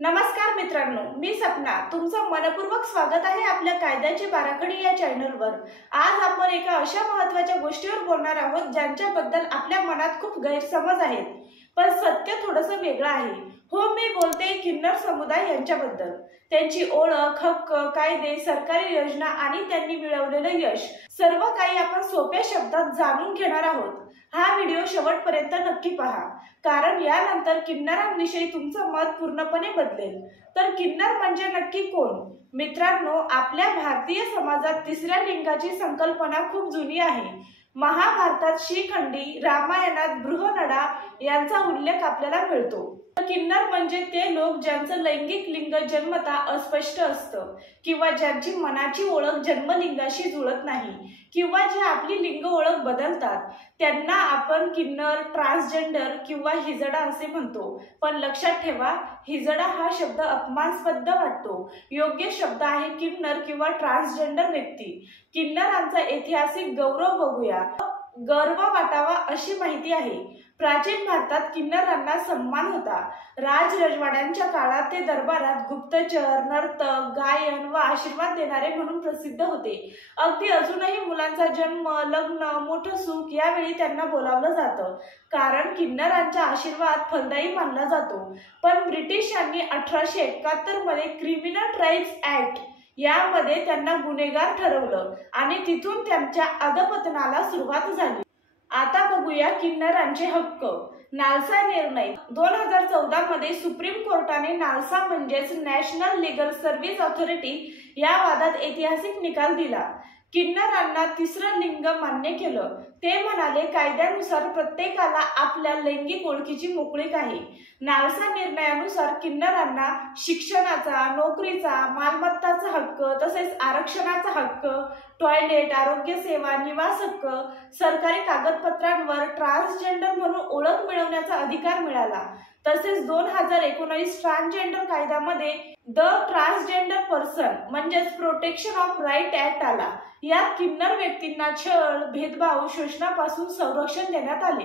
नमस्कार मित्रांनो, मी सपना तुमचं मनपूर्वक स्वागत आहे आपल्या कायद्याची बाराखडी या चॅनलवर। आज आपण एका अशा महत्त्वाच्या गोष्टीवर बोलणार आहोत ज्यांच्याबद्दल आपल्या मनात खूप गैरसमज आहेत, पण सत्य थोडंसं वेगळं आहे। हो, मी बोलते किन्नर समुदाय यांच्याबद्दल। त्यांची ओळख, हक्क, कायदे, सरकारी योजना आणि त्यांनी मिळवलेलं यश सर्व काही आपण सोप्या शब्दात जाणून घेणार आहोत। हा व्हिडिओ शेवटपर्यंत नक्की पहा, कारण यानंतर किन्नरांविषयी तुमचं मत पूर्णपणे बदलेल। तर किन्नर म्हणजे नक्की कोण? मित्रांनो, आपल्या भारतीय समाजात तिसऱ्या लिंगाची संकल्पना खूप जुनी आहे। महाभारतात शिखंडी, रामायणात बृहन्नडा यांचा उल्लेख आपल्याला मिळतो। किन्नर म्हणजे ते लोक ज्यांचं लैंगिक लिंग जन्मतः अस्पष्ट असतं, किंवा ज्यांची मनाची ओळख जन्मलिंगाशी जुळत नाही, किंवा जे आपली लिंग ओळख बदलतात त्यांना आपण किन्नर, ट्रान्सजेंडर किंवा हिजडा असे म्हणतो। पण लक्षात ठेवा, हिजडा हा शब्द अपमानास्पद वाटतो। योग्य शब्द आहे किन्नर किंवा ट्रान्सजेंडर व्यक्ती। किन्नरांचा ऐतिहासिक गौरव बघूया। गर्व वाटावा अशी माहिती आहे। प्राचीन भारतात किन्नरांना सन्मान होता। राजरजवाड्यांच्या काळात ते दरबारात गुप्तचर, नर्तक, गायन व आशीर्वाद देणारे म्हणून प्रसिद्ध होते। अगदी अजूनही मुलांचा जन्म, लग्न, मोठं सुख यावेळी त्यांना बोलावलं जातं, कारण किन्नरांचा आशीर्वाद फलदायी मानला जातो। पण ब्रिटिशांनी 1871 मध्ये क्रिमिनल ट्रायब्स ऍक्ट यामध्ये त्यांना गुन्हेगार ठरवलं आणि तिथून त्यांच्या अधपतनाला सुरुवात झाली। आता बघूया किन्नरांचे हक्क। नालसा निर्णय 2014 मध्ये सुप्रीम कोर्टाने नालसा म्हणजेच नॅशनल लीगल सर्व्हिस ऑथॉरिटी या वादात ऐतिहासिक निकाल दिला। किन्नरांना तिसरं लिंग मान्य केलं। ते म्हणाले, कायद्यानुसार प्रत्येकाला आपल्या लैंगिक ओळखीची मोकळीक आहे। नालसा निर्णयानुसार किन्नरांना शिक्षणाचा, नोकरीचा, मालमत्ताचा हक्क, तसेच आरक्षणाचा हक्क, टॉयलेट, आरोग्य सेवा, निवास हक्क, सरकारी कागदपत्रांवर ट्रान्सजेंडर म्हणून ओळख मिळवण्याचा अधिकार मिळाला। तसेच 2019 ट्रान्सजेंडर कायद्यामध्ये द ट्रान्सजेंडर पर्सन म्हणजेच प्रोटेक्शन ऑफ राईट ऍक्ट आला। यात किन्नर व्यक्तींना छळ, भेदभाव, शोषणापासून संरक्षण देण्यात आले।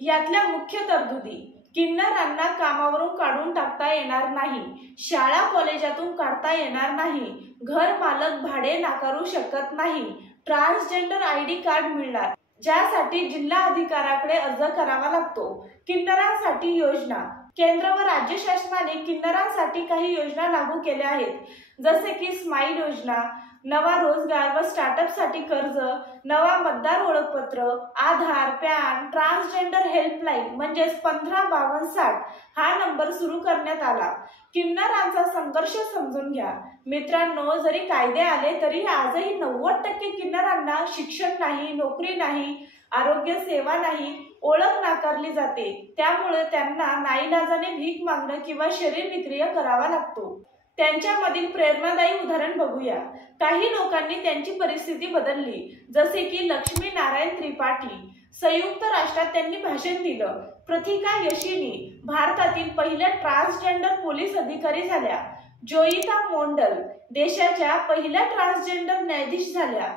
यातल्या मुख्य तरतुदी: किन्नरांना कामावरून काढून टाकता येणार नाही, शाळा कॉलेजातून काढता येणार नाही, घर मालक भाडे नाकारू शकत नाही, ट्रान्सजेंडर आयडी कार्ड मिळणार, ज्यासाठी जिल्हा अधिकाऱ्याकडे अर्ज करावा लागतो। किन्नरांसाठी योजना: केंद्र व राज्य शासनाने किन्नरांसाठी काही योजना लागू केल्या आहेत, जसे की स्माईल योजना, नवा रोजगार व स्टार्टअप साठी कर्ज, नवा मतदार ओळखपत्र, आधार, पॅन, ट्रान्सजेंडर हेल्पलाईन म्हणजेच 155260 हा नंबर सुरू करण्यात आला। किन्नरांचा संघर्ष समजून घ्या। मित्रांनो, जरी कायदे आले तरी आजही 90% किन्नरांना शिक्षण नाही, नोकरी नाही, आरोग्य सेवा नाही, ओळख नाकारली जाते। त्यामुळे त्यांना नाईलाजाने भीक मागणं किंवा शरीर विक्रिया करावा लागतो। त्यांच्यामधील प्रेरणादायी उदाहरण बघूया। काही लोकांनी त्यांची परिस्थिती बदलली, जसे की लक्ष्मी नारायण त्रिपाठी। संयुक्त राष्ट्रात त्यांनी भाषण दिलं। प्रतिका यशिनी भारतातील पहिल्या ट्रान्सजेंडर पोलीस अधिकारी झाल्या। जोईता मोंडल देशाच्या पहिल्या ट्रान्सजेंडर न्यायाधीश झाल्या।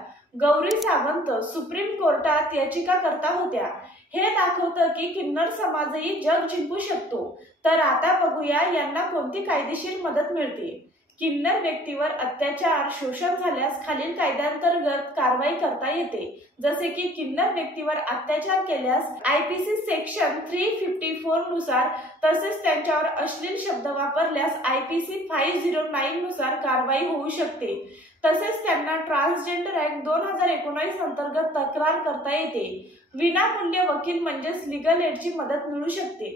गौरी सावंत सुप्रीम कोर्टात याचिकाकर्ता होत्या। हे दाखवतं की किन्नर समाजही जग जिंकू शकतो। तर आता बघूया यांना कोणती कायदेशीर मदत मिळते। किन्नर व्यक्तीवर अत्याचार, शोषण झाल्यास खालील कायद्यांतर्गत कारवाई करता येते, जसे की किन्नर व्यक्तीवर अत्याचार केल्यास IPC सेक्शन 354 नुसार, तसेच त्यांच्यावर अश्लील शब्द वापरल्यास IPC 509 नुसार कारवाई होऊ शकते। तसेच त्यांना ट्रान्सजेंडर ऍक्ट 2019 अंतर्गत तक्रार करता येते। विनामूल्य वकील म्हणजेच लीगल एडची मदत मिळू शकते।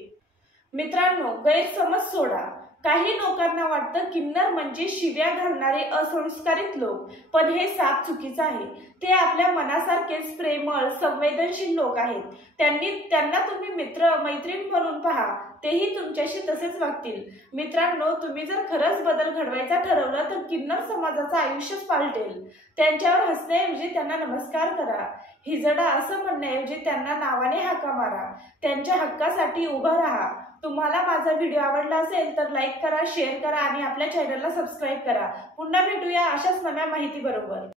मित्रांनो, गैरसमज सोडा। काही लोकांना वाटतं किन्नर म्हणजे शिव्या घालणारे असंस्कारित लोक, पण हे साफ चुकीचं आहे। ते आपल्या मनासारखेच प्रेमळ, संवेदनशील लोक आहेत। त्यांना तुम्ही मित्र, मैत्रीण म्हणून पहा, तेही तुमच्याशी तसेच वागतील। मित्रांनो, तुम्ही जर खरंच बदल घडवायचा ठरवलं तर किन्नर समाजाचं आयुष्यच पालटेल। त्यांच्यावर हसण्याऐवजी त्यांना नमस्कार करा। हिजडा असं म्हणण्याऐवजी त्यांना नावाने हाका मारा। त्यांच्या हक्कासाठी उभं राहा। तुम्हाला माझा व्हिडिओ आवडला असेल तर लाईक करा, शेअर करा आणि आपल्या चॅनलला सबस्क्राईब करा। पुन्हा भेटूया अशाच नव्या माहिती बरोबर।